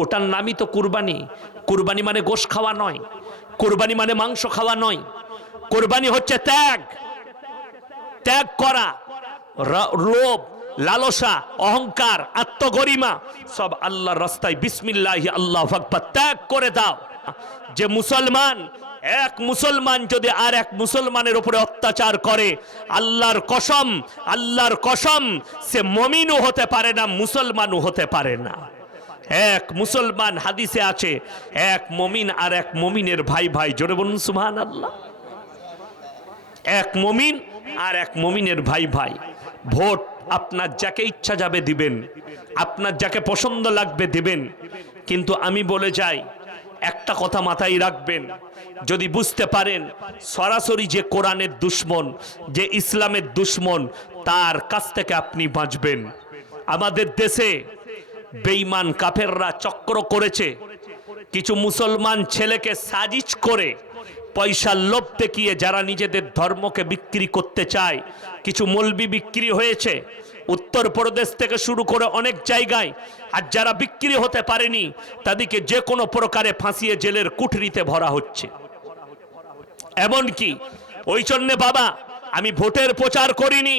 ওটার নামই তো কুরবানি। কুরবানি মানে গোশ খাওয়া নয়, কুরবানি মানে মাংস খাওয়া নয়, কুরবানি হচ্ছে ত্যাগ, ত্যাগ করা। লোভ, লালসা, অহংকার, আত্মগরিমা সব আল্লাহর রাস্তায় বিসমিল্লাহি আল্লাহু আকবার ত্যাগ করে দাও। যে মুসলমান, এক মুসলমান যদি আর এক মুসলমানের উপরে অত্যাচার করে, আল্লাহর কসম, আল্লাহর কসম, সে মুমিনও হতে পারে না, মুসলমানও হতে পারে না। এক মুসলমান, হাদিসে আছে, এক মুমিন আর এক মুমিনের ভাই ভাই। জোরে বলুন সুবহানাল্লাহ। এক মুমিন আর এক মুমিনের ভাই ভাই। ভোট আপনার যাকে ইচ্ছা যাবে দিবেন, আপনার যাকে পছন্দ লাগবে দিবেন, কিন্তু আমি বলে যাই একটা কথা মাথায় রাখবেন, যদি বুঝতে পারেন সরাসরি যে কোরআনের দুশ্মন, যে ইসলামের দুশ্মন, তার কাছ থেকে আপনি বাঁচবেন। আমাদের দেশে বেঈমান কাফেররা চক্র করেছে, কিছু মুসলমান ছেলেকে সাজিশ করে পয়সার লোভ দেখিয়ে যারা নিজেদের ধর্মকে বিক্রি করতে চায়, কিছু মৌলবি বিক্রি হয়েছে উত্তরপ্রদেশ থেকে শুরু করে অনেক জায়গায়। আর যারা বিক্রি হতে পারেনি তাদেরকে যে কোনো প্রকারে ফাঁসিয়ে জেলের কুঠরিতে ভরা হচ্ছে। এমনকি ওই জন্যে বাবা, আমি ভোটের প্রচার করিনি,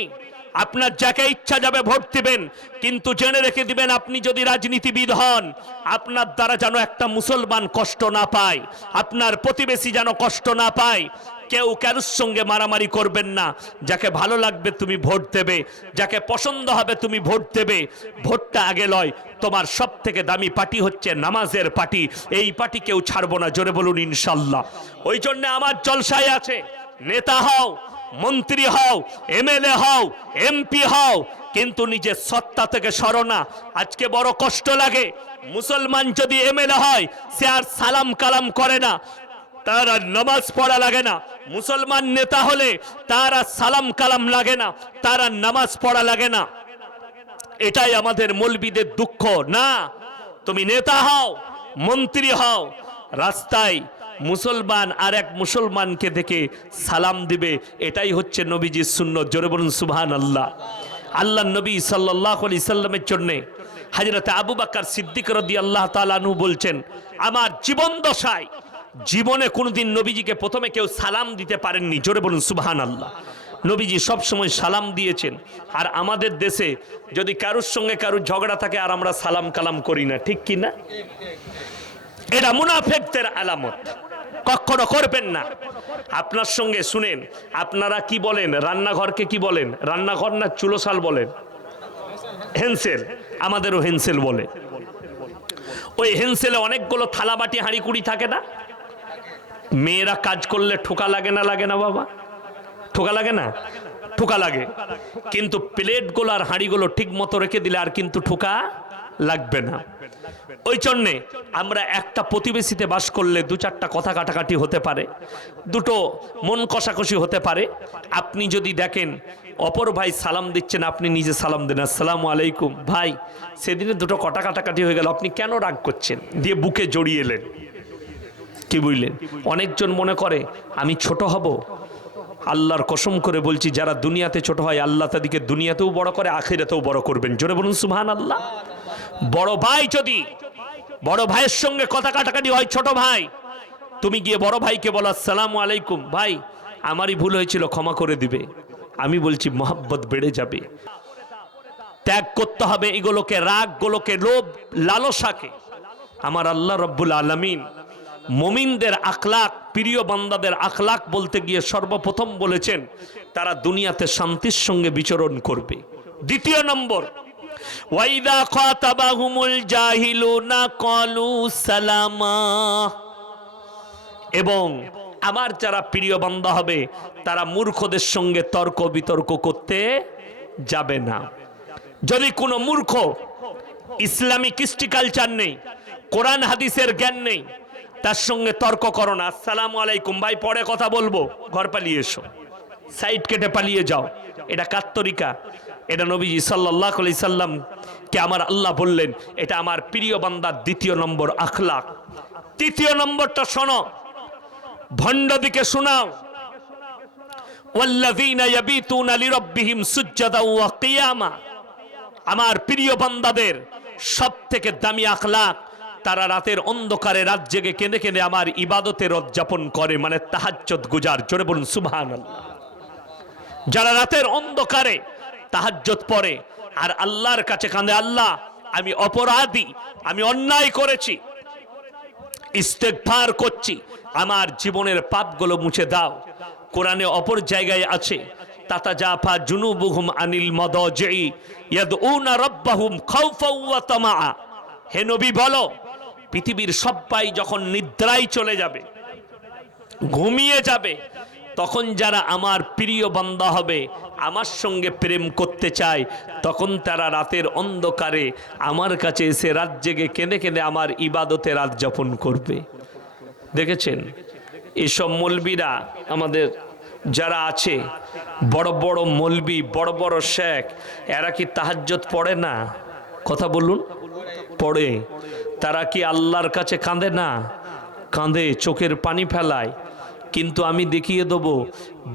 আপনার যাকে ইচ্ছা যাবে ভোট দিবেন, কিন্তু জেনে রেখে দিবেন আপনি যদি রাজনীতিবিদ হন, আপনার দ্বারা যেন একটা মুসলমান কষ্ট না পায়, আপনার প্রতিবেশী যেন কষ্ট না পায়। কেউ কারোর সঙ্গে মারামারি করবেন না। যাকে ভালো লাগবে তুমি ভোট দেবে, যাকে পছন্দ হবে তুমি ভোট দেবে। ভোটটা আগে লয়। তোমার সব থেকে দামি পার্টি হচ্ছে নামাজের পার্টি, এই পার্টি কেউ ছাড়বো না। জোরে বলুন ইনশাল্লাহ। ওই জন্য আমার জলসায় আছে, নেতা হও, মন্ত্রী হও, এমএলএ হও, এমপি হও, কিন্তু নিজের সত্তা থেকে সরো না। আজকে বড় কষ্ট লাগে, মুসলমান যদি এমএলএ হয় সে আর সালাম কালাম করে না, তার আর নামাজ পড়া লাগে না। মুসলমান নেতা হলে তার আর সালাম কালাম লাগে না, তার আর নামাজ পড়া লাগে না। এটাই আমাদের মৌলবীদের দুঃখ। না, তুমি নেতা হও, মন্ত্রী হও, রাস্তায় মুসলমান আর এক মুসলমানকে দেখে সালাম দিবে, এটাই হচ্ছে নবীজির সুন্নত। জোরে বলুন সুবহানাল্লাহ। আল্লাহ নবী সাল্লাল্লাহু আলাইহি সাল্লামের জন্য হযরত আবু বকর সিদ্দিক রাদিয়াল্লাহু তাআলা আনহু বলছেন, আমার জীবন দশায় জীবনে কোনোদিন নবীজিকে প্রথমে কেউ সালাম দিতে পারেননি। জোরে বলুন সুবহানাল্লাহ। নবীজি সব সময় সালাম দিয়েছেন। আর আমাদের দেশে যদি কারোর সঙ্গে কারোর ঝগড়া থাকে আর আমরা সালাম কালাম করি না, ঠিক কি না? এটা মুনাফিকদের আলামত, কখনো করবেন না। আপনার সঙ্গে শুনেন, আপনারা কি বলেন রান্নাঘরকে? কি বলেন? রান্নাঘর না চুলোশাল বলেন? হেন্সেল। আমাদেরও হেন্সেল বলে। ওই হেন্সেলে অনেকগুলো থালা বাটি হাঁড়ি কুড়ি থাকে না? মেয়েরা কাজ করলে ঠোকা লাগে না? লাগে না বাবা? ঠোকা লাগে না? ঠোকা লাগে। কিন্তু প্লেটগুলো আর হাঁড়িগুলো ঠিক মতো রেখে দিলে আর কিন্তু ঠোকা লাগবে না। ওই জন্যে আমরা একটা প্রতিবেশীতে বাস করলে দু চারটা কথা কাটাকাটি হতে পারে, দুটো মন কষাকষি হতে পারে। আপনি যদি দেখেন অপর ভাই সালাম দিচ্ছেন, আপনি নিজে সালাম দেন, আসসালামু আলাইকুম ভাই, সেদিনে দুটো কথা কাটাকাটি হয়ে গেল, আপনি কেন রাগ করছেন? দিয়ে বুকে জড়িয়ে এলেন। কি বুঝলেন? অনেকজন মনে করে আমি ছোট হব। আল্লাহর কসম করে বলছি, যারা দুনিয়াতে ছোট হয় আল্লাহ তাদেরকে দুনিয়াতেও বড় করে, আখিরাতেও বড় করবেন। জোরে বলুন সুবহানাল্লাহ। বড় ভাই যদি, বড় ভাইয়ের সঙ্গে কথা কাটাকাটি হয়, ছোট ভাই, তুমি গিয়ে বড় ভাইকে বলো আসসালামু আলাইকুম ভাই, আমারই ভুল হয়েছিল, ক্ষমা করে দিবে। আমি বলছি মহব্বত বেড়ে যাবে। ত্যাগ করতে হবে এগুলোকে, রাগগুলোকে, লোভ লালসাকে। আমার আল্লাহ রব্বুল আলামিন মুমিনদের আখলাক, প্রিয় বান্দাদের আখলাক বলতে গিয়ে সর্বপ্রথম বলেছেন তারা দুনিয়াতে শান্তির সঙ্গে বিচরণ করবে। দ্বিতীয় নম্বর, ওয়াইদা খাতাবাহুমুল জাহিলুনা ক্বালু সালামা, এবং আমার যারা প্রিয় বান্দা হবে তারা মূর্খদের সঙ্গে তর্ক বিতর্ক করতে যাবে না। যদি কোনো মূর্খ, ইসলামিক কৃষ্টি কালচার নেই, কোরআন হাদিসের জ্ঞান নেই, তার সঙ্গে তর্ক করো না। আসসালামু আলাইকুম ভাই, পরে কথা বলবো, ঘর পালিয়ে এসো, সাইড কেটে পালিয়ে যাও। এটা কার তরিকা? এটা নবীজি সাল্লাল্লাহু আলাইহি সাল্লাম কে আমার আল্লাহ বললেন এটা আমার প্রিয় বান্দার দ্বিতীয় নম্বর আখলাক। তৃতীয় নম্বরটা শোনো, ভণ্ড দিকে শোনাও। ওয়াল্লাযীনা ইয়াবিতুনা লিরাব্বিহিম সুজদাও ওয়া কিয়ামা, আমার প্রিয় বান্দাদের সবথেকে দামি আখলাক তারা রাতের অন্ধকারে রাত জেগে কেঁদে কেঁদে আমার ইবাদতের উদযাপন করে, মানে তাহাজ্জুদ গুজার। জোরে বলুন সুবহানাল্লাহ। যারা রাতের অন্ধকারে তাহাজ্জুদ পড়ে আর আল্লাহর কাছে কাঁদে, আল্লাহ আমি অপরাধী, আমি অন্যায় করেছি, ইস্তেগফার করছি, আমার জীবনের পাপগুলো মুছে দাও। কোরআনে অপর জায়গায় আছে, তাতাজাফা জুনুবুহুম আনিল মাদাজি ইয়াদউনা রাব্বাহুম খাউফাও ওয়া তামাআ। হে নবী বলো, পৃথিবীর সবাই যখন নিদ্রায় চলে যাবে, ঘুমিয়ে যাবে, তখন যারা আমার প্রিয় বান্দা হবে, আমার সঙ্গে প্রেম করতে চায়, তখন তারা রাতের অন্ধকারে আমার কাছে এসে রাত জেগে কেঁদে কেঁদে আমার ইবাদতে রাত যাপন করবে। দেখেছেন এসব মৌলবীরা আমাদের যারা আছে, বড় বড় মৌলবী, বড় বড় শেখ, এরা কি তাহাজ্জুদ পড়ে না? কথা বলুন, পড়ে। তারা কি আল্লাহর কাছে কাঁদে না? কাঁদে, চোখের পানি ফেলায়। কিন্তু আমি দেখিয়ে দেবো,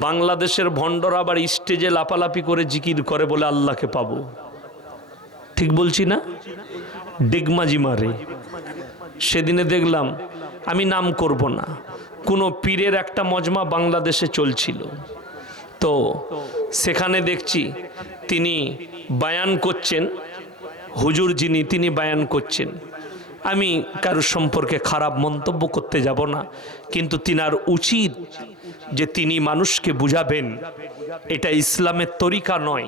বাংলাদেশের ভণ্ডরা আবার স্টেজে লাপালাপি করে জিকির করে বলে আল্লাহকে পাবো। ঠিক বলছি না? ডিগমাজি মারে। সেদিনে দেখলাম, আমি নাম করব না, কোনো পীরের একটা মজমা বাংলাদেশে চলছিল, তো সেখানে দেখছি তিনি বায়ান করছেন, হুজুর যিনি তিনি বায়ান করছেন। আমি কারোর সম্পর্কে খারাপ মন্তব্য করতে যাব না, কিন্তু তিনার উচিত যে তিনি মানুষকে বুঝাবেন এটা ইসলামের তরিকা নয়।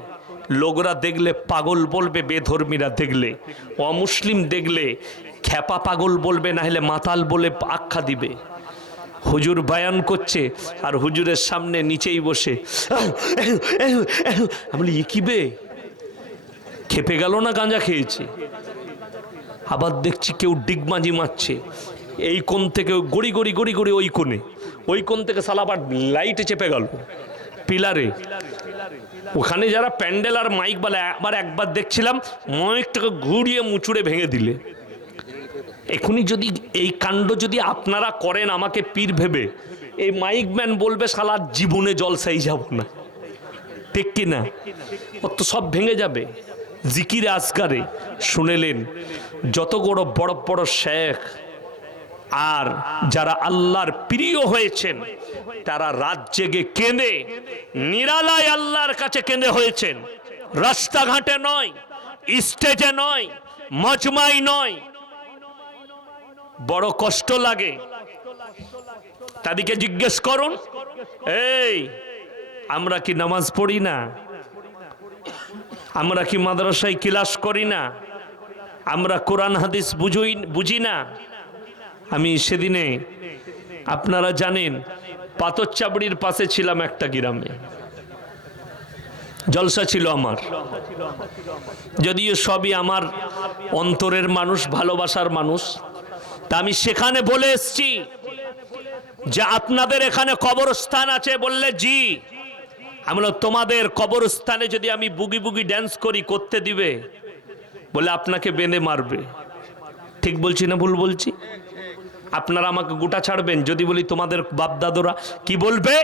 লোকরা দেখলে পাগল বলবে, বেধর্মীরা দেখলে, অমুসলিম দেখলে খ্যাপা পাগল বলবে, না হলে মাতাল বলে আখ্যা দিবে। হুজুর বায়ান করছে আর হুজুরের সামনে নিচেই বসে আমি বলি, কি বে, খেপে গেল না? গাঁজা খেয়েছে। আবার দেখছি কেউ ডিগমাজি মারছে, এই কোণ থেকে গড়ি গড়ি গড়ি গড়ি ওই কোণে, ওই কোণ থেকে সালা আবার লাইটে চেপে গেল পিলারে। ওখানে যারা প্যান্ডেল আর মাইক বলে, একবার দেখছিলাম মাইকটাকে ঘুরিয়ে মুচুড়ে ভেঙে দিলে। এখনই যদি এই কাণ্ড যদি আপনারা করেন আমাকে পীর ভেবে, এই মাইকম্যান বলবে শালা জীবনে জলসাই যাব না। ঠিক কিনা? ও তো সব ভেঙে যাবে। জিকিরে আজকারে শুনেলেন যত বড় বড় বড় শেখ আর যারা আল্লাহর প্রিয় হয়েছেন, তারা রাত জেগে কেঁদে নিরালায় আল্লাহর কাছে কেঁদে হয়েছেন, রাস্তাঘাটে নয়, স্টেজে নয়, মজমাই নয়। বড় কষ্ট লাগে। তাদেরকে জিজ্ঞেস করুন, এই আমরা কি নামাজ পড়ি না? আমরা কি মাদ্রাসায় ক্লাস করি না? আমরা কোরআন হাদিস বুঝি না? আমি সেদিনে আপনারা জানেন পাথরচাবড়ির পাশে ছিলাম একটা গ্রামে, জলসা ছিল আমার। যদিও সবই আমার অন্তরের মানুষ, ভালোবাসার মানুষ, তা আমি সেখানে বলে এসছি যে আপনাদের এখানে কবরস্থান আছে? বললে জি। আমি বললাম, তোমাদের কবরস্থানে যদি আমি বুগি বুগি ড্যান্স করি করতে দিবে? বলে আপনাকে বেঁধে মারবে। ঠিক বলছি না ভুল বলছি? আপনারা আমাকে গোটা ছাড়বেন যদি বলি তোমাদের বাপ দাদরা? কি বলবে?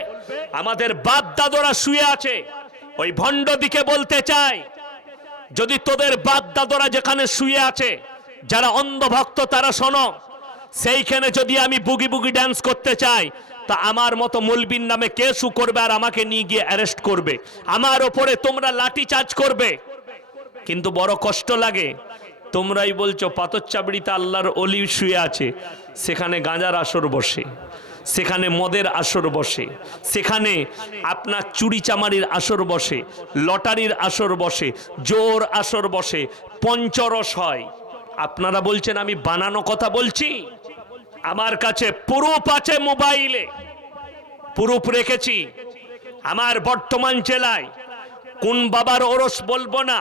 আমাদের বাপ দাদরা শুয়ে আছে। ওই ভণ্ড দিকে বলতে চাই, যদি তোদের বাপ দাদরা যেখানে শুয়ে আছে, যারা অন্ধভক্ত তারা শোনো, সেইখানে যদি আমি বুগি বুগি ড্যান্স করতে চাই, তা আমার মতো মৌলবীর নামে কেসও করবে আর আমাকে নিয়ে গিয়ে অ্যারেস্ট করবে, আমার ওপরে তোমরা লাঠি চার্জ করবে। কিন্তু বড় কষ্ট লাগে, তোমরাই বলছো পাথরচাবড়িতে আল্লাহর অলি শুয়ে আছে, সেখানে গাঁজার আসর বসে, সেখানে মদের আসর বসে, সেখানে আপনার চুরি চামারির আসর বসে, লটারির আসর বসে, জোর আসর বসে, পঞ্চরস হয়। আপনারা বলছেন আমি বানানো কথা বলছি? আমার কাছে প্রুফ আছে, মোবাইলে প্রুফ রেখেছি। আমার বর্তমান জেলায় কোন বাবার ওরস বলবো না,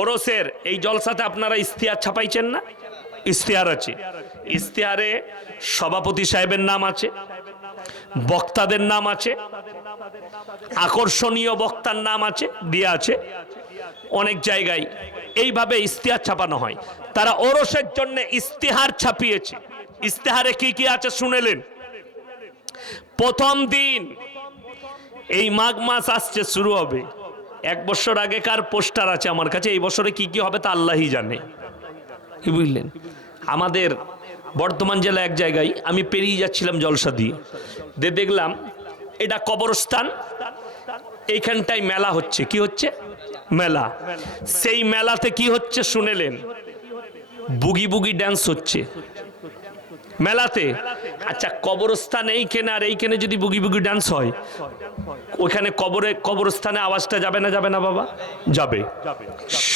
ওরসের এই জলসাতে আপনারা ইশতেহার ছাপাইছেন না? ইশতেহার আছে। ইশতেহারে সভাপতি সাহেবের নাম আছে, বক্তাদের নাম আছে, আকর্ষণীয় বক্তার নাম আছে, দিয়ে আছে। অনেক জায়গায় এইভাবে ইশতেহার ছাপানো হয়। তারা ওরসের জন্য ইশতেহার ছাপিয়েছে। ইশতেহারে কি কি আছে শুনেলেন? প্রথম দিন, এই মাঘ মাস আসছে, শুরু হবে, 1 বছর আগেকার পোস্টার আছে আমার কাছে, এই বছরে কি কি হবে তা আল্লাহই জানে। কি বুঝলেন? আমাদের বর্ধমান জেলা এক জায়গায় আমি পেরিয়ে যাচ্ছিলাম জলসা দিয়ে, দেখলাম এটা কবরস্থান, এইখানটায় মেলা হচ্ছে। কি হচ্ছে? মেলা। সেই মেলাতে কি হচ্ছে শুনেলেন? বুগি বুগি ড্যান্স হচ্ছে মেলাতে। আচ্ছা, কবরস্থান এইখানে আর এইখানে যদি বুগি বুগি ড্যান্স হয়, ওইখানে কবরস্থানে আওয়াজটা যাবে না? যাবে না বাবা? যাবে।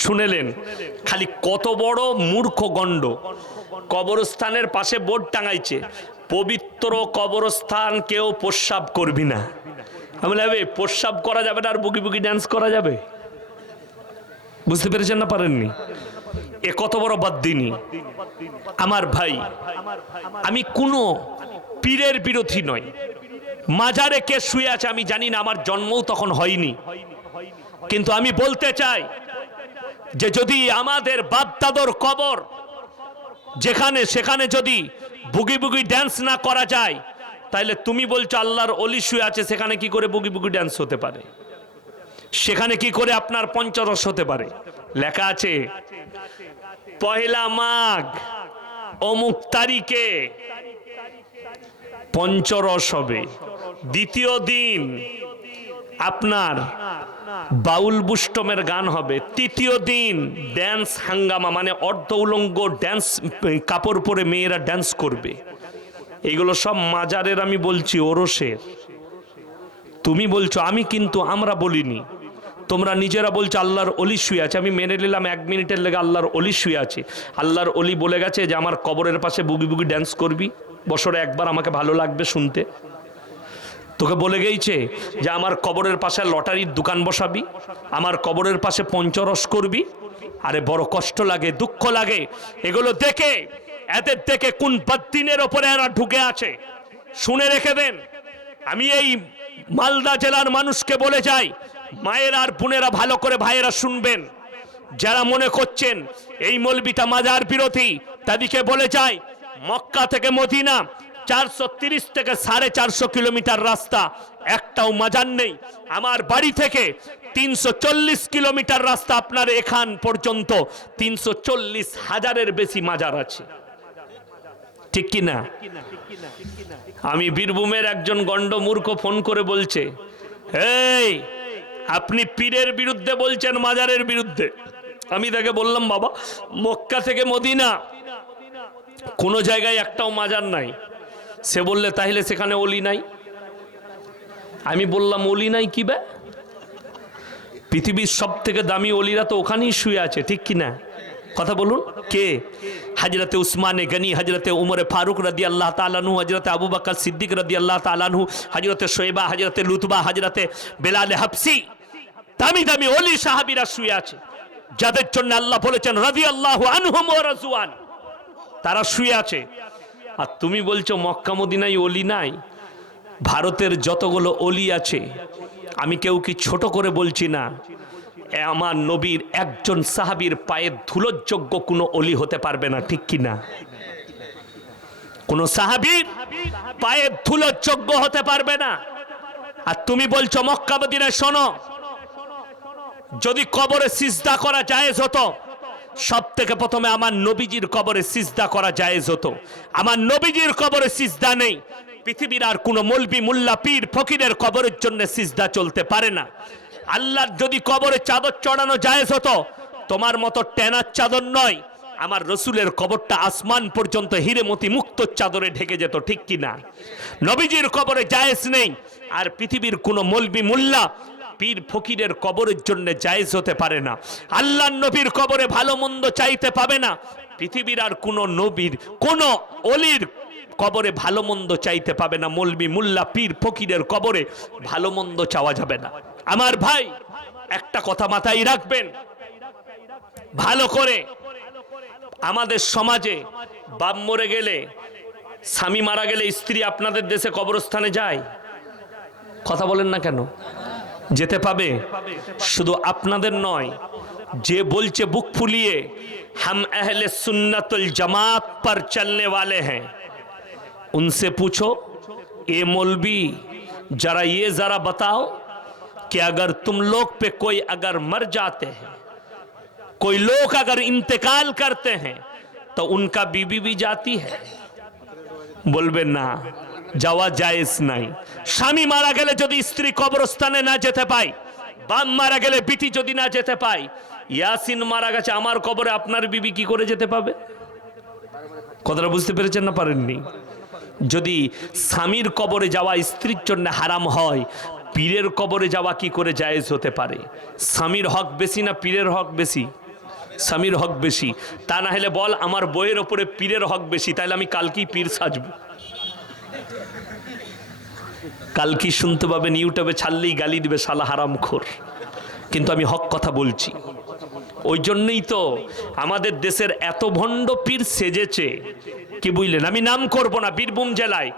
শুনেলেন? খালি কত বড় মূর্খ গণ্ড! কবরস্থানের পাশে বোর্ড টাঙাইছে, পবিত্র কবরস্থান, কেউ প্রস্রাব করবি না। আমি বলি, প্রস্রাব করা যাবে না আর বুগি বুগি ড্যান্স করা যাবে? বুঝতে পেরেছেন না পারেননি? এ কত বড় বাদ্দিনী! আমার ভাই, আমি কোনো পীরের বিরোধী নই। মাজারে কে শুয়ে আছে আমি জানি না, আমার জন্মও তখন হয়নি। কিন্তু আমি বলতে চাই যে যদি আমাদের বাপ দাদর কবর যেখানে, সেখানে যদি বুগি বুগি ড্যান্স না করা যায়, তাহলে তুমি বলছো আল্লাহর ওলি শুয়ে আছে, সেখানে কি করে বুগি বুগি ড্যান্স হতে পারে? সেখানে কি করে আপনার পঞ্চরস হতে পারে? লেখা আছে পহেলা মাঘ অমুক তারিখে পঞ্চরস হবে, দ্বিতীয় দিন আপনার বাউল বুষ্টমের গান হবে, তৃতীয় দিন ড্যান্স হাঙ্গামা, মানে অর্ধ উলঙ্গ ড্যান্স, কাপড় পরে মেয়েরা ড্যান্স করবে। এগুলো সব মাজারের, আমি বলছি ওরসের। তুমি বলছো, আমি কিন্তু আমরা বলিনি, তোমরা নিজেরা বলছো আল্লাহর ওলি শুয়ে আছে। আমি মেনে নিলাম 1 মিনিটের লেগে আল্লাহর ওলি শুয়ে আছে। আল্লাহর ওলি বলে গেছে যে আমার কবরের পাশে বুগি বুগি ড্যান্স করবি, বছরে একবার, আমাকে ভালো লাগবে শুনতে। তোকে বলে গেছে যে আমার কবরের পাশে লটারির দোকান বসাবি, আমার কবরের পাশে পঞ্চরস করবি। আরে বড় কষ্ট লাগে, দুঃখ লাগে এগুলো দেখে। এদের দেখে কোন বাদ্দিনের ওপরে এরা ঢুকে আছে শুনে রেখে দেন। আমি এই মালদা জেলার মানুষকে বলে যাই, মায়ের আর বোনেরা ভালো করে ভাইয়েরা শুনবেন, যারা মনে করছেন এই মৌলবিটা মাজার বিরোধী, তাদেরকে বলে যায় মক্কা থেকে মদিনা 430 থেকে 450 কিলোমিটার রাস্তা, একটাও মাজার নেই। আমার বাড়ি থেকে 340 কিলোমিটার রাস্তা, আপনার এখান পর্যন্ত 340,000-এর বেশি মাজার আছে। ঠিক কি না? আমি বীরভূমের একজন গন্ড মূর্খ ফোন করে বলছে, এই আপনি পীরের বিরুদ্ধে বলছেন মাজারের বিরুদ্ধে। আমি তাকে বললাম, বাবা মক্কা থেকে মদিনা কোন জায়গায় একটাও মাজার নাই। সে বললে তাহলে সেখানে অলি নাই। আমি বললাম, অলি নাই কি বে? পৃথিবীর সব থেকে দামি অলিরা তো ওখানেই শুয়ে আছে, ঠিক কি না? কথা বলুন, কে? হযরতে উসমানে গনি, হযরতে উমরে ফারুক রাদিয়াল্লাহু তাআলা আনহু, হযরতে আবু বকর সিদ্দিক রাদিয়াল্লাহু তাআলা আনহু, হযরতে শোয়েবা, হযরতে লুতবা, হযরতে বেলাল হাবসি, দামি দামি ওলি সাহাবীরা শুয়ে আছে, যাদের জন্য আল্লাহ বলেছেন রাদিয়াল্লাহু আনহুম ওয়া রাজওয়ান, তারা শুয়ে আছে। আর তুমি বলছো মক্কা মদিনায় অলি নাই? ভারতের যতগুলো অলি আছে, আমি কেউ কি ছোট করে বলছি না, আমার নবীর একজন সাহাবীর পায়ের ধুলোর যোগ্য কোনো অলি হতে পারবে না, ঠিক কি না? কোন সাহাবীর পায়ের ধুলোর যোগ্য হতে পারবে না। আর তুমি বলছো মক্কা মদিনায়। শোনো, যদি কবরে সিজদা করা জায়েজ হতো, সব থেকে প্রথমে আমার নবীজির কবরে সিজদা করা জায়েজ হতো। আমার নবীজির কবরে সিজদা নেই। পৃথিবীর আর কোন মৌলবি, মুল্লা, পীর, ফকিরের কবরের জন্য সিজদা চলতে পারে না। আল্লাহর যদি কবরে চাদর চড়ানো জায়েজ হতো, তোমার মতো টেনার চাদর নয়, আমার রসুলের কবরটা আসমান পর্যন্ত হিরেমতি মুক্ত চাদরে ঢেকে যেত, ঠিক কি না? নবীজির কবরে জায়েজ নেই, আর পৃথিবীর কোন মৌলবি, মুল্লা, পীর, ফকিরের কবরের জন্য জায়েজ হতে পারে না। আল্লাহর নবীর কবরে ভালো মন্দ চাইতে পাবে না। পৃথিবীর আর কোন নবীর, কোন অলির কবরে ভালো মন্দ চাইতে পাবে না। মৌলবি, মুল্লা, পীর, ফকিরের কবরে ভালো মন্দ চাওয়া যাবে না। আমার ভাই, একটা কথা মাথায় রাখবেন ভালো করে, আমাদের সমাজে বাপ মরে গেলে, স্বামী মারা গেলে স্ত্রী আপনাদের দেশে কবরস্থানে যায়? কথা বলেন না কেন? যেতে পাবে। শুধু আপনাদের নয়, যে বলছে বুক ফুলিয়ে हम अहले सुन्नतुल जमात पर चलने वाले हैं, उनसे पूछो, ए मौलवी जरा ये जरा बताओ कि अगर तुम लोग पे कोई अगर मर जाते हैं, कोई लोग अगर इंतकाल करते हैं, तो उनका बीबी भी जाती है? বলবেন না, যাওয়া জায়েজ নাই। স্বামী মারা গেলে যদি স্ত্রী কবরস্থানে না যেতে পায়, বাপ মারা গেলে বিটি যদি না যেতে পায়, ইয়াসিন মারা গেছে আমার কবরে, আপনার বিবি কি করে যেতে পাবে? কথাটা বুঝতে পেরেছেন না পারেননি? যদি স্বামীর কবরে যাওয়া স্ত্রীর জন্য হারাম হয়, পীরের কবরে যাওয়া কি করে জায়েজ হতে পারে? স্বামীর হক বেশি না পীরের হক বেশি? স্বামীর হক বেশি। তা না হলে বল আমার বইয়ের ওপরে পীরের হক বেশি, তাহলে আমি কালকেই পীর সাজব। কালকে শুনতে পাবেন ইউটিউবে ছাড়লেই গালি দিবে শালা হারামখোর, কিন্তু আমি হক কথা বলছি। ওই জন্যই তো আমাদের দেশের এত ভণ্ড পীর সেজেছে, কি বুঝলেন? আমি নাম করব না। বীরভূম জেলায়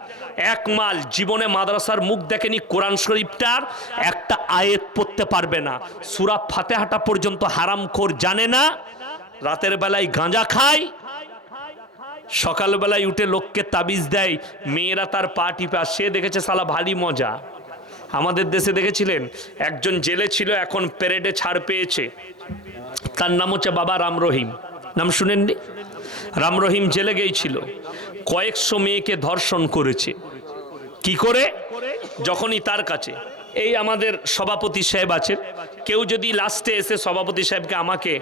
এক মাল জীবনে মাদ্রাসার মুখ দেখেনি, কোরআন শরীফটার একটা আয়াত পড়তে পারবে না, সূরা ফাতিহাটা পর্যন্ত হারামখোর জানে না। রাতের বেলায় গাঁজা খায়, সকালবেলায় উঠে লোককে তাবিজ দেয়, মেয়েরা তার পা টিপে, সে দেখেছে সালা ভারী মজা। আমাদের দেশে দেখেছিলেন একজন জেলে ছিল, এখন প্যারেডে ছাড় পেয়েছে, তার নাম হচ্ছে বাবা রাম রহিম। নাম শুনেননি? রাম রহিম জেলে গিয়েছিল, কয়েকশো মেয়েকে ধর্ষণ করেছে। কি করে? যখনই তার কাছে এই আমাদের সভাপতি সাহেব আছেন, কেউ যদি লাস্টে এসে সভাপতি সাহেবকে আমাকে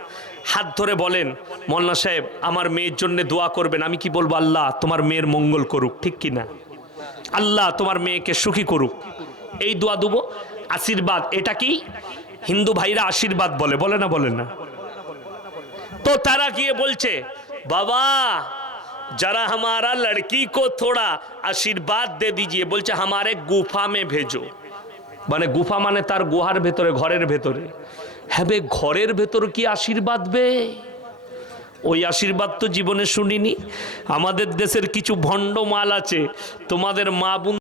হাত ধরে বলেন, মোল্লা সাহেব আমার মেয়ের জন্য দোয়া করবেন, আমি কি বলবো? আল্লাহ তোমার মেয়ের মঙ্গল করুক, ঠিক কি না? আল্লাহ তোমার মেয়েকে সুখী করুক, এই দোয়া দেবো। আশীর্বাদ, এটা কি হিন্দু ভাইরা আশীর্বাদ বলে, বলে না? বলে না? तो तारा किए बोलचे बाबा जरा हमारा लड़की को थोड़ा आशीर्वाद दे दीजिए। बोलचे हमारे गुफा में भेजो। माने गुफा माने तार गुहार भेतरे, घरेर भेतरे। হ্যাঁ বে, ঘরের ভেতর কি আশীর্বাদ বে? ওই আশীর্বাদ তো জীবনে শুনিনি। আমাদের দেশের কিছু ভণ্ড মাল আছে, তোমাদের মা বোন